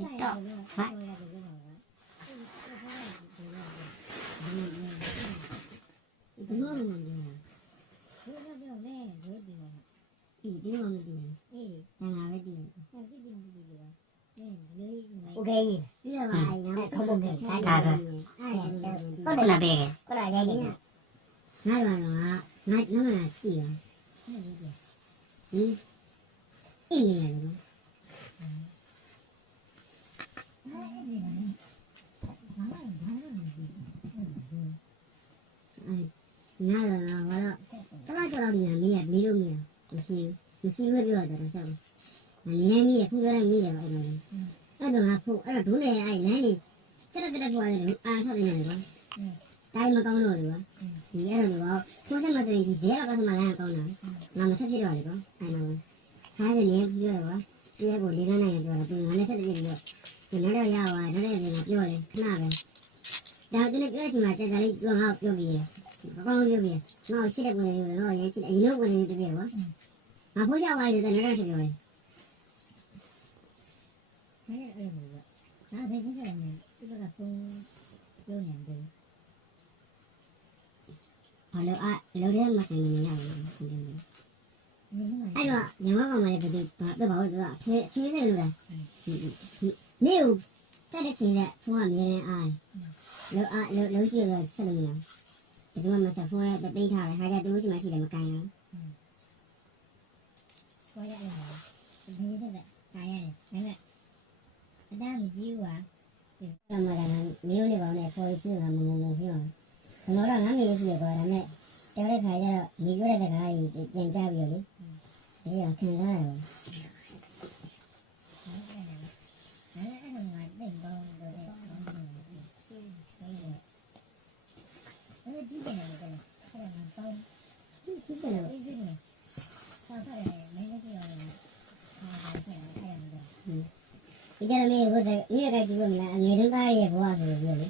တော့ဟာ ဘယ်လိုမှမပြောဘူးဒီဒီမှမပြောဘူးတန်လာပဲတည်တယ် โอเค ပြီးတော့ပါအရင်ကခမုတ်ကစားတယ်အဲ့ဒါ ခုနဘေးက ကိုလာရိုက်နေငါတော့ငါငါနမနာကြည့်ရဟင်းအိမ်နေရလို့ ငါတော့ငါတော့တလားကြော်လို့နေရမီးရမီးလို့မရမရှိမရှိဘူးပြောတယ်တော့ဆက်နေရမီးရခုပြောရမီးရပါအဲ့လိုအဲ့တော့ငါဖို့အဲ့တော့ဒုနေအဲ့လမ်းလေးကျက်တက်ပေါ်တယ်အာဆောက်နေတယ်ကွာတိုင်းမကောင်းတော့လေကွာဒီအဲ့လိုကွာကိုယ်စမတွင်ဒီဘဲကမှလမ်းကောင်းတာငါမဆက်ဖြစ်တော့လေကွာအဲ့လိုစားနေနေပြောတော့ကွာဒီကိုလေးကနိုင်ပြောတော့သူငါနဲ့ဆက်တည်းပြီးတော့ဒီနေ့တော့ရပါတော့လည်းပြောတယ်ခဏပဲဒါကလည်းပြောချင်မှကြာကြာလေးပြောငါပြောပြီးရ ဘာကောင်းပြောပြီးငါ့ကိုချစ်တဲ့ကိုယ်လေးတော့ရမ်းချစ်အရင်ကကိုယ်လေးပြပြကွာငါဖိုးချသွားရတယ်တော့တော့ပြောတယ်ဘာလို့အဲ့လိုတဲ့မဆိုင်နေရဘူးအဲ့တော့ညီမကမှလည်းဘယ်လိုဘာဘာလို့လဲဆေးဆေးနေလို့လားနေဦးတက်တဲ့ချိန်ကဖုန်းကမြင်နေအားလောအားလောလောရှိရဆက်လို့မလားဘ ယ်သူမှမဆက်ဖုန်းကတိတ်ထားတယ်ဟာကြသူတို့ရှိမှရှိတယ်မကန်ရဘူးအမှန်ကမျိုးလေးပေါင်းနဲ့ဖော်ရှိတာမမမပြောကျွန်တော်တော့ငါမေးရှိရကွာဒါနဲ့တောတဲ့ခါကျတော့မိပြောတဲ့စကားကြီးပြန်ကြပြီးတော့လေဒီကခံစားရတယ် ကြည့်တယ် ဒီကြရမေဘုဒ္ဓဒီကကြည့်လို့မလားအငယ်တုန်းသားရဲ့ဘဝဆိုလို့ပြောလေ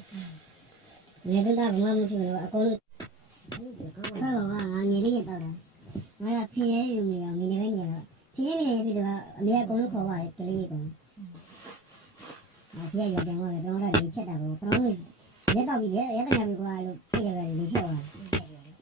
ငယ်တုန်းသားဘဝမရှိဘူးအကုန်လုံးဆောက်တော့ငါငယ်လေးတောက်တာငါကဖေးရဲယူနေအောင်မိနေပဲနေတော့ဖေးရဲနေပြီတော့အမေကအကုန်လုံးခေါ်ပါတယ်ကလေးကောင်အဖေရရကြံတော့တော့လေးဖြတ်တာကိုပရောင်းရက်တော့ပြီးရက်ရက်တကယ်ပြီးကွာလို့ Ini.